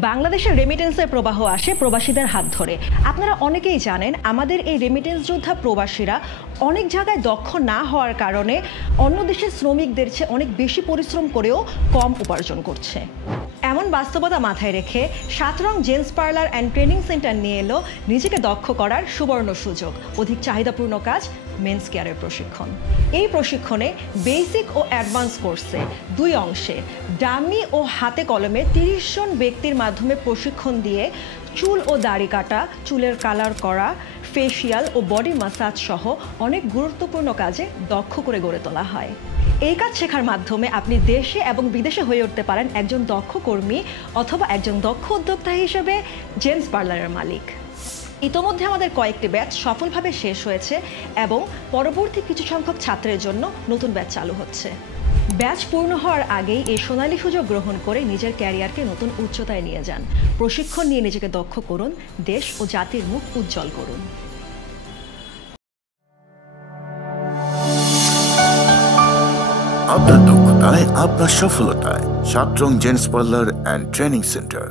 বাংলাদেশের রেমিটেন্সের প্রবাহ আসে প্রবাসীদের হাত ধরে। আপনারা অনেকেই জানেন আমাদের এই রেমিটেন্স যোদ্ধা প্রবাসীরা অনেক জায়গায় দক্ষ না হওয়ার কারণে অন্য দেশের শ্রমিকদের চেয়ে অনেক বেশি পরিশ্রম করেও কম উপার্জন করছে। এমন বাস্তবতা মাথায় রেখে ৭ Rong gents parlour and training centre নিয়ে এলো নিজেকে দক্ষ করার সুবর্ণ সুযোগ, অধিক চাহিদাপূর্ণ কাজ, মেন্স কেয়ারের প্রশিক্ষণ। এই প্রশিক্ষণে বেসিক ও অ্যাডভান্স কোর্সে ২ অংশে ডামি ও হাতে কলমে ৩০ জন ব্যক্তির মাধ্যমে প্রশিক্ষণ দিয়ে চুল ও দাড়ি কাটা, চুলের কালার করা, ফেসিয়াল ও বডি ম্যাসাজ সহ অনেক গুরুত্বপূর্ণ কাজে দক্ষ করে গড়ে তোলা হয়। এই কাজ শেখার মাধ্যমে আপনি দেশে এবং বিদেশে হয়ে উঠতে পারেন একজন দক্ষ কর্মী অথবা একজন দক্ষ উদ্যোক্তা হিসেবে জেন্টস পার্লারের মালিক। ইতোমধ্যে আমাদের কয়েকটি ব্যাচ সফলভাবে শেষ হয়েছে এবং পরবর্তী কিছু সংখ্যক ছাত্রের জন্য নতুন ব্যাচ চালু হচ্ছে। ব্যাচ পূর্ণ হওয়ার আগেই এই সোনালী সুযোগ গ্রহণ করে নিজের ক্যারিয়ারকে নতুন উচ্চতায় নিয়ে যান। প্রশিক্ষণ নিয়ে নিজেকে দক্ষ করুন, দেশ ও জাতির মুখ উজ্জ্বল করুন। আপনার দক্ষতায়, আপনার সফলতায় ৭ Rong gents parlour and training centre.